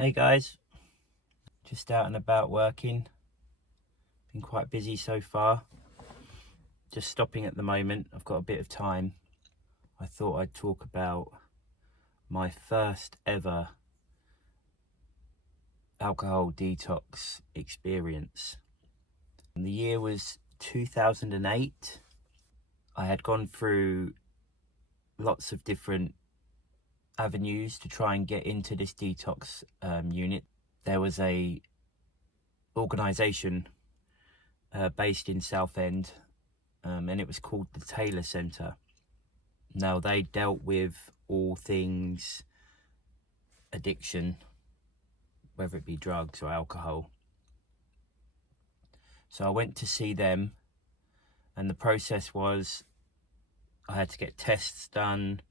Hey guys, just out and about working. Been quite busy so far. Just stopping at the moment. I've got a bit of time. I thought I'd talk about my first ever alcohol detox experience. And the year was 2008. I had gone through lots of different avenues to try and get into this detox unit. There was a organisation based in Southend, and it was called the Taylor Centre. Now, they dealt with all things addiction, whether it be drugs or alcohol. So I went to see them, and the process was I had to get tests done.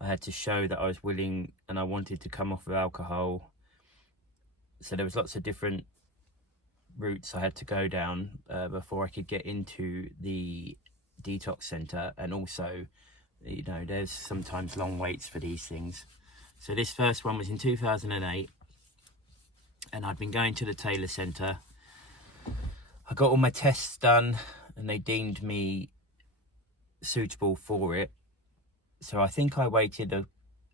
I had to show that I was willing and I wanted to come off of alcohol. So there was lots of different routes I had to go down before I could get into the detox centre. And also, you know, there's sometimes long waits for these things. So this first one was in 2008, and I'd been going to the Taylor Centre. I got all my tests done and they deemed me suitable for it. So I think I waited a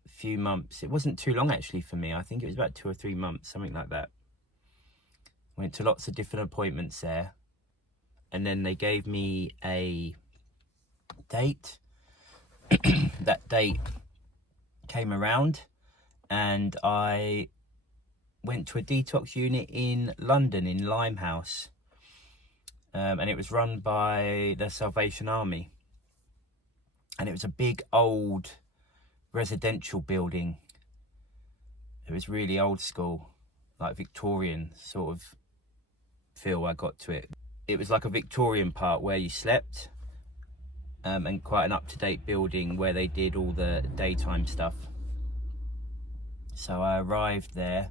few months. It wasn't too long actually for me. I think it was about 2 or 3 months, something like that. Went to lots of different appointments there, and then they gave me a date. That date came around and I went to a detox unit in London, in Limehouse, and it was run by the Salvation Army, and it was a big old residential building. It was really old school, like Victorian sort of feel I got to it. It was like a Victorian part where you slept, and quite an up-to-date building where they did all the daytime stuff. So I arrived there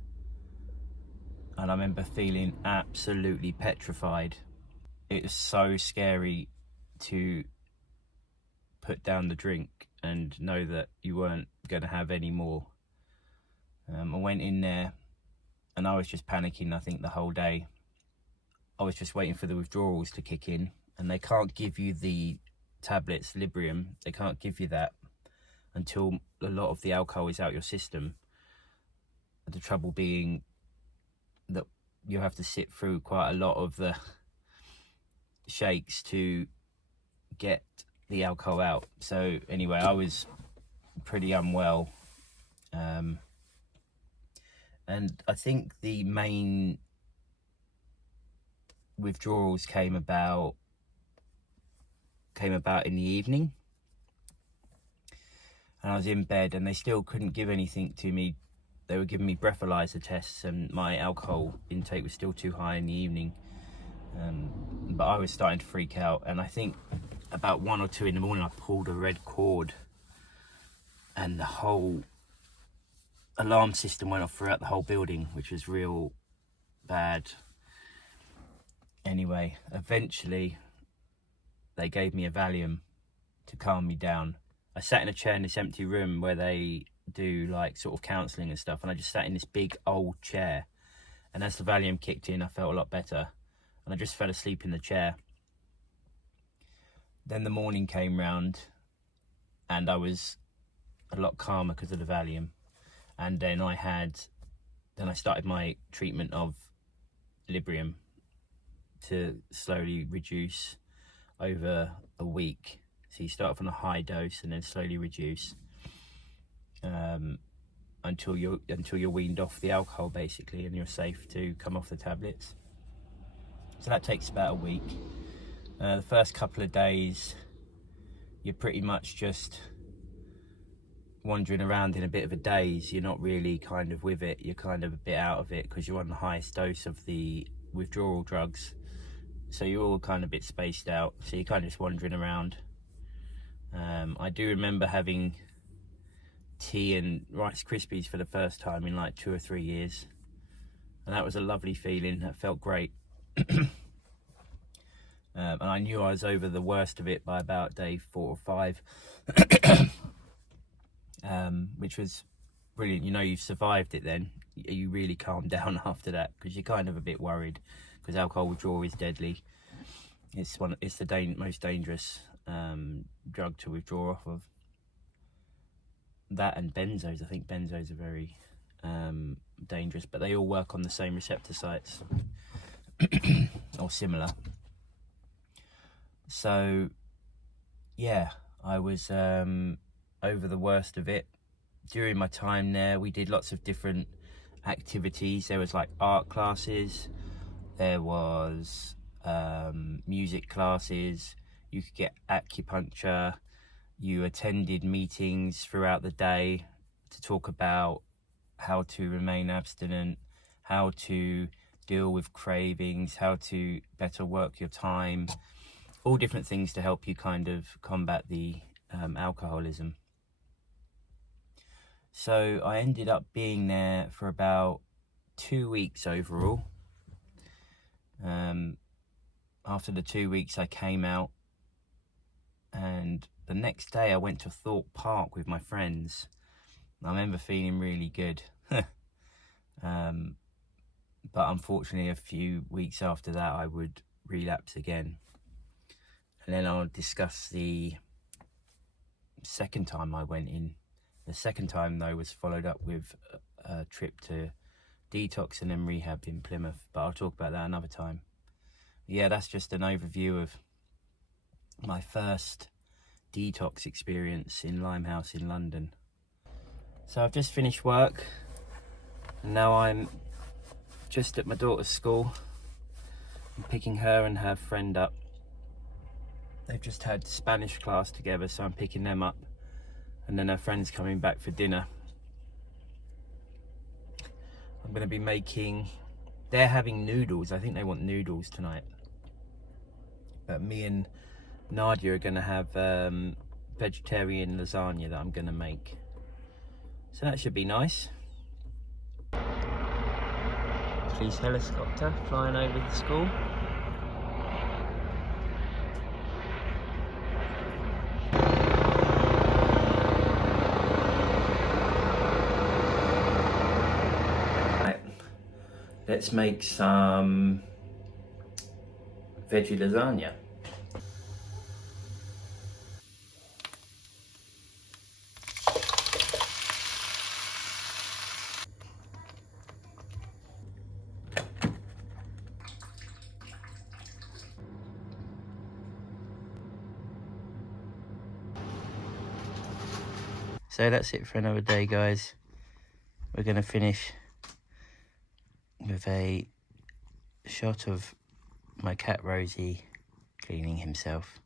and I remember feeling absolutely petrified. It was so scary to put down the drink and know that you weren't going to have any more. I went in there and I was just panicking, I think, the whole day. I was just waiting for the withdrawals to kick in, and they can't give you the tablets, Librium. They can't give you that until a lot of the alcohol is out your system. The trouble being that you have to sit through quite a lot of the shakes to get the alcohol out. So anyway, I was pretty unwell, and I think the main withdrawals came about in the evening, and I was in bed and they still couldn't give anything to me. They were giving me breathalyzer tests and my alcohol intake was still too high in the evening, but I was starting to freak out. And I think about 1 or 2 in the morning I pulled a red cord and the whole alarm system went off throughout the whole building, which was real bad. Anyway, eventually they gave me a Valium to calm me down. I sat in a chair in this empty room where they do like sort of counselling and stuff, and I just sat in this big old chair, and as the Valium kicked in I felt a lot better and I just fell asleep in the chair. Then the morning came round and I was a lot calmer because of the Valium, and then I started my treatment of Librium to slowly reduce over a week. So you start off on a high dose and then slowly reduce until you're weaned off the alcohol basically, and you're safe to come off the tablets. So that takes about a week. The first couple of days you're pretty much just wandering around in a bit of a daze. You're not really kind of with it, you're kind of a bit out of it because you're on the highest dose of the withdrawal drugs. So you're all kind of a bit spaced out, so you're kind of just wandering around. I do remember having tea and Rice Krispies for the first time in like 2 or 3 years, and that was a lovely feeling. That felt great. And I knew I was over the worst of it by about day 4 or 5, which was brilliant. You know you've survived it then, you really calm down after that, because you're kind of a bit worried, because alcohol withdrawal is deadly. It's the most dangerous drug to withdraw off of. That and benzos. I think benzos are very dangerous, but they all work on the same receptor sites or similar. So yeah, I was over the worst of it. During my time there, we did lots of different activities. There was like art classes, there was music classes, you could get acupuncture, you attended meetings throughout the day to talk about how to remain abstinent, how to deal with cravings, how to better work your time, all different things to help you kind of combat the alcoholism. So I ended up being there for about 2 weeks overall. After the 2 weeks, I came out, and the next day I went to Thorpe Park with my friends. I remember feeling really good. But unfortunately, a few weeks after that, I would relapse again. And then I'll discuss the second time I went in. The second time, though, was followed up with a trip to Detox and then rehab in Plymouth. But I'll talk about that another time. Yeah, that's just an overview of my first detox experience in Limehouse in London. So I've just finished work, and now I'm just at my daughter's school. I'm picking her and her friend up. They've just had Spanish class together, so I'm picking them up, and then her friend's coming back for dinner. I'm going to be making, they're having noodles. I think they want noodles tonight, but me and Nadia are going to have vegetarian lasagna that I'm going to make, so that should be nice. Police helicopter flying over the school. Right, let's make some veggie lasagna. So that's it for another day, guys. We're going to finish with a shot of my cat Rosie cleaning himself.